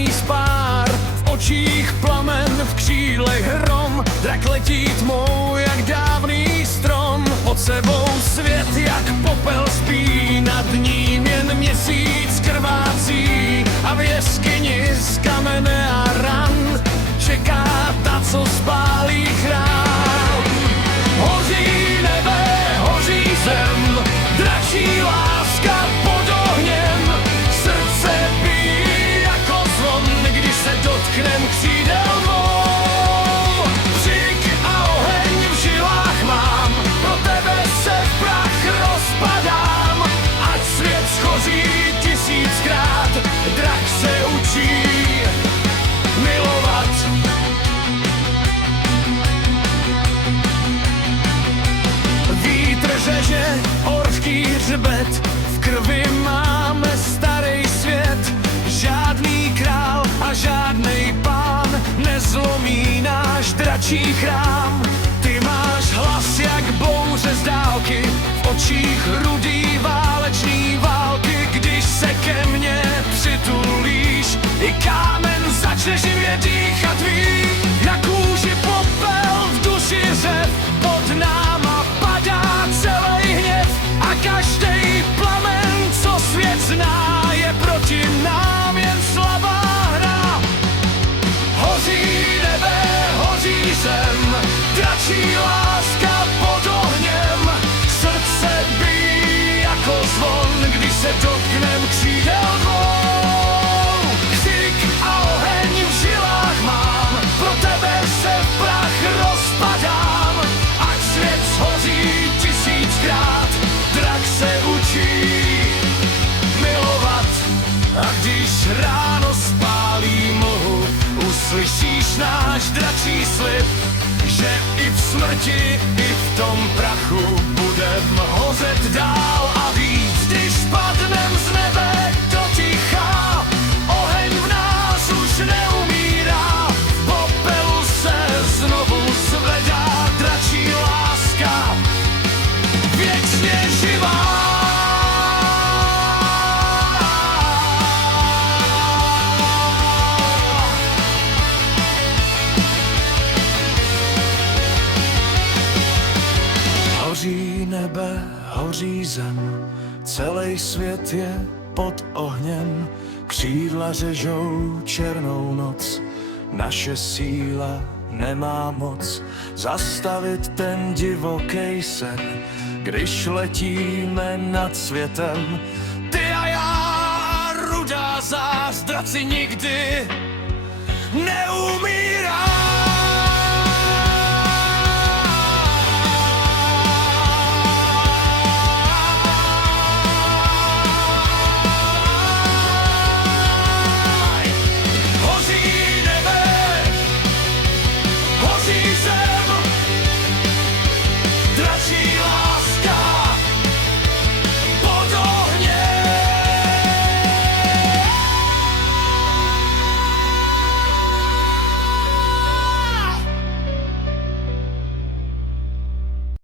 žádný spár, v očích plamen, v křídlech hrom, drak letí tmou jak dávný strom. Pod sebou svět jak popel spí, nad ním jen měsíc krvácí a v jeskyni z kamene a ran čeká ta, co spálí chrám. Hoří nebe, hoří zem, dračí láska pod ohněm, srdce bíjí jako zvon, když se dotknem křídel dvou. Křik a oheň v žilách mám, pro tebe se v prach rozpadám, ať svět schoří tisíckrát, drak se učí milovat. Vítr řeže horský hřbet, v krvi máme starý svět. Žádný král a žádnej pán nezlomí náš dračí chrám. Ty máš hlas jak bouře z dálky, v očích rudý válečný války. Když se ke mně přitulíš, i kámen začne živě dýchat, ví, na kůži popel, v duši řev, pod náma padá celý hněv a každej plamen, co svět zná, je proti nám jen slabá hra. Hoří nebe, hoří zem, dračí láska pod ohněm, srdce bíjí jako zvon, když se dotknem křídel dvou. Křik a oheň v žilách mám, pro tebe se v prach rozpadám, ať svět shoří tisíckrát, drak se učí milovat. A když ráno spálí mlhu, uslyšíš náš dračí slib, že i v smrti, i v tom prachu budem hořet dál a víc. Když spadnem z nebe do ticha, oheň v nás už neumírá, v popelu se znovu zvedá dračí láska, věčně živá. Hoří nebe, hoří zem, celý svět je pod ohněm, křídla řežou černou noc, naše síla nemá moc zastavit ten divoký sen, když letíme nad světem. Ty a já, rudá zář, draci nikdy neumírá.